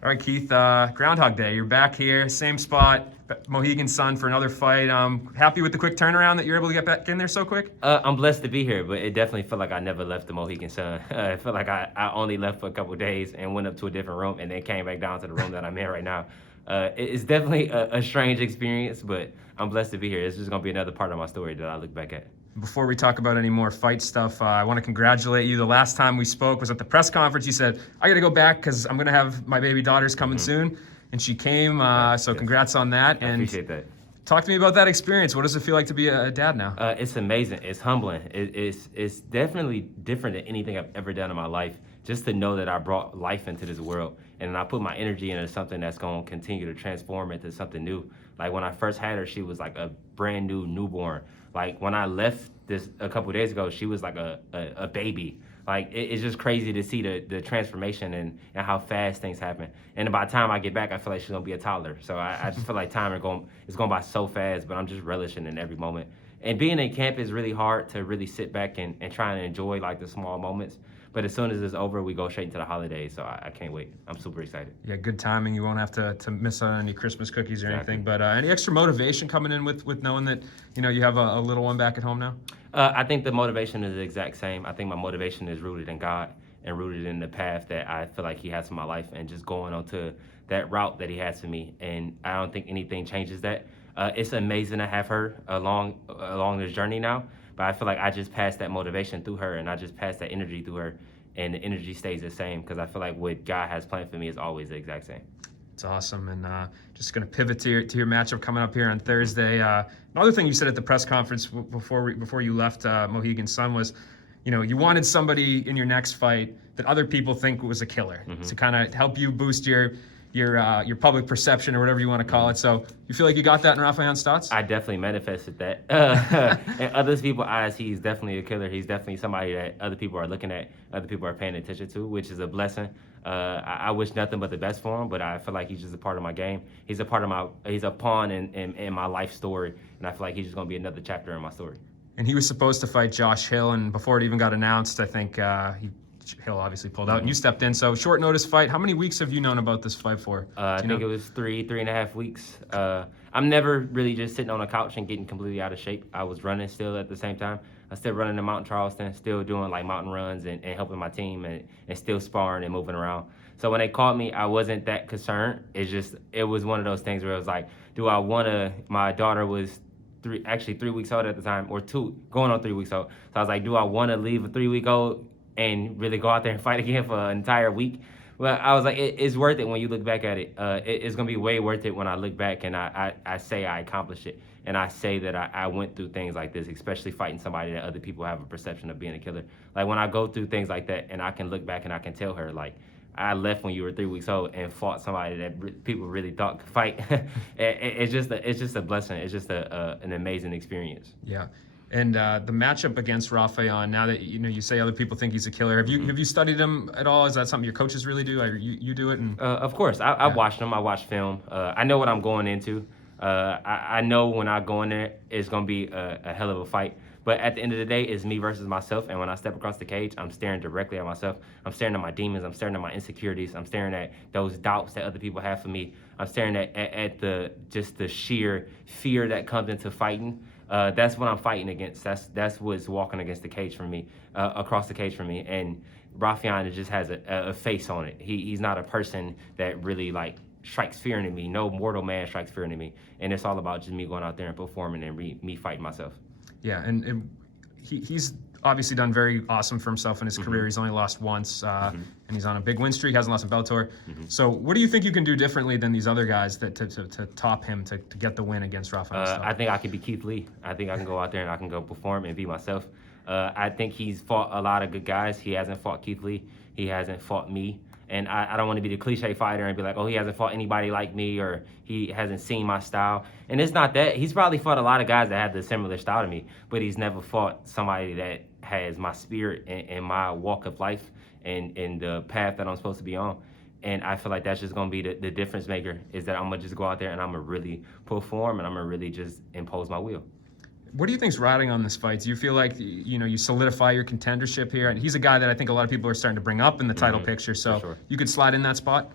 All right, Keith, Groundhog Day. You're back here, same spot, Mohegan Sun for another fight. Happy with the quick turnaround that you're able to get back in there so quick? I'm blessed to be here, but it definitely felt like I never left the Mohegan Sun. It felt like I only left for a couple of days and went up to a different room and then came back down to the room that I'm in right now. It's definitely a strange experience, but I'm blessed to be here. It's just going to be another part of my story that I look back at. Before we talk about any more fight stuff, I want to congratulate you. The last time we spoke was at the press conference. You said, I got to go back because I'm going to have my baby daughter's coming soon. And she came, so congrats on that. I appreciate that. Talk to me about that experience. What does it feel like to be a dad now? It's amazing. It's humbling. It's definitely different than anything I've ever done in my life. Just to know that I brought life into this world and I put my energy into something that's going to continue to transform into something new. Like when I first had her, she was like a brand new newborn. Like when I left this a couple days ago, she was like a baby. Like it's just crazy to see the transformation and how fast things happen. And by the time I get back, I feel like she's gonna be a toddler. So I just feel like time is going by so fast, but I'm just relishing in every moment. And being in camp is really hard to really sit back and try and enjoy like the small moments. But as soon as it's over, we go straight into the holidays. So I can't wait. I'm super excited. Yeah, good timing. You won't have to miss out on any Christmas cookies or anything. But any extra motivation coming in with knowing that you have a little one back at home now? I think the motivation is the exact same. I think my motivation is rooted in God and rooted in the path that I feel like He has for my life and just going on to that route that He has for me. And I don't think anything changes that. It's amazing to have her along this journey now. But I feel like I just passed that motivation through her and I just passed that energy through her. And the energy stays the same because I feel like what God has planned for me is always the exact same. It's awesome. And just going to pivot to your matchup coming up here on Thursday. Another thing you said at the press conference before you left Mohegan Sun was, you wanted somebody in your next fight that other people think was a killer to kind of help you boost your public perception or whatever you want to call it. So you feel like you got that in Raufeon Stots? I definitely manifested that. In other people's eyes, he's definitely a killer. He's definitely somebody that other people are looking at, other people are paying attention to, which is a blessing. I wish nothing but the best for him, but I feel like he's just a part of my game. He's a pawn in my life story, and I feel like he's just going to be another chapter in my story. And he was supposed to fight Josh Hill, and before it even got announced, I think Hill obviously pulled out, and you stepped in. So short notice fight. How many weeks have you known about this fight for? I think it was three and a half weeks. I'm never really just sitting on a couch and getting completely out of shape. I was running still at the same time. I was still running to Mountain Charleston, still doing like mountain runs and helping my team and still sparring and moving around. So when they called me, I wasn't that concerned. It was one of those things where it was like, do I want to, my daughter was 3 weeks old at the time, or 2, going on 3 weeks old. So I was like, do I want to leave a 3-week-old and really go out there and fight again for an entire week? Well, I was like, it's worth it when you look back at it. It's going to be way worth it when I look back and I say I accomplished it. And I say that I went through things like this, especially fighting somebody that other people have a perception of being a killer. Like when I go through things like that and I can look back and I can tell her, like, I left when you were 3 weeks old and fought somebody that people really thought could fight. It's just a blessing. It's just an amazing experience. Yeah. And the matchup against Raufeon, now that you say other people think he's a killer, have you studied him at all? Is that something your coaches really do? You do it? And of course, I've watched him. I watched film. I know what I'm going into. I know when I go in there, it's gonna be a hell of a fight. But at the end of the day, it's me versus myself. And when I step across the cage, I'm staring directly at myself. I'm staring at my demons. I'm staring at my insecurities. I'm staring at those doubts that other people have for me. I'm staring at the sheer fear that comes into fighting. That's what I'm fighting against. That's what's walking against the cage for me, across the cage for me. And Raufeon just has a face on it. He's not a person that really like strikes fear into me. No mortal man strikes fear into me. And it's all about just me going out there and performing and me fighting myself. Yeah, and he's obviously done very awesome for himself in his career. He's only lost once, and he's on a big win streak. Hasn't lost in Bellator. So, what do you think you can do differently than these other guys to top him to get the win against Raufeon Stots? I think I could be Keith Lee. I think I can go out there and I can go perform and be myself. I think he's fought a lot of good guys. He hasn't fought Keith Lee. He hasn't fought me. And I don't want to be the cliche fighter and be like, oh, he hasn't fought anybody like me or he hasn't seen my style. And it's not that. He's probably fought a lot of guys that have the similar style to me, but he's never fought somebody that has my spirit and my walk of life and the path that I'm supposed to be on. And I feel like that's just going to be the difference maker, is that I'm going to just go out there and I'm going to really perform and I'm going to really just impose my will. What do you think's riding on this fight? Do you feel like you solidify your contendership here? And he's a guy that I think a lot of people are starting to bring up in the title picture. So sure. You could slide in that spot.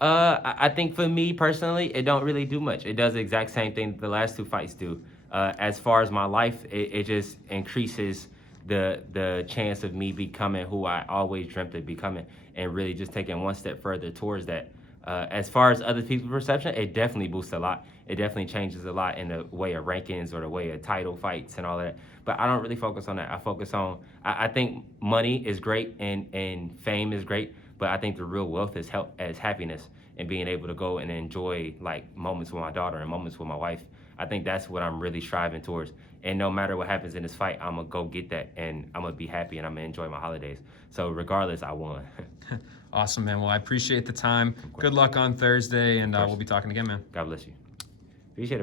I think for me personally, it don't really do much. It does the exact same thing that the last two fights do. As far as my life, it just increases the chance of me becoming who I always dreamt of becoming, and really just taking one step further towards that. As far as other people's perception, it definitely boosts a lot. It definitely changes a lot in the way of rankings or the way of title fights and all that. But I don't really focus on that. I focus on, I think money is great and fame is great, but I think the real wealth is happiness and being able to go and enjoy like moments with my daughter and moments with my wife. I think that's what I'm really striving towards. And no matter what happens in this fight, I'm gonna go get that, and I'm gonna be happy, and I'm gonna enjoy my holidays. So regardless, I won. Awesome, man. Well, I appreciate the time. Good luck on Thursday, and we'll be talking again, man. God bless you. Appreciate it.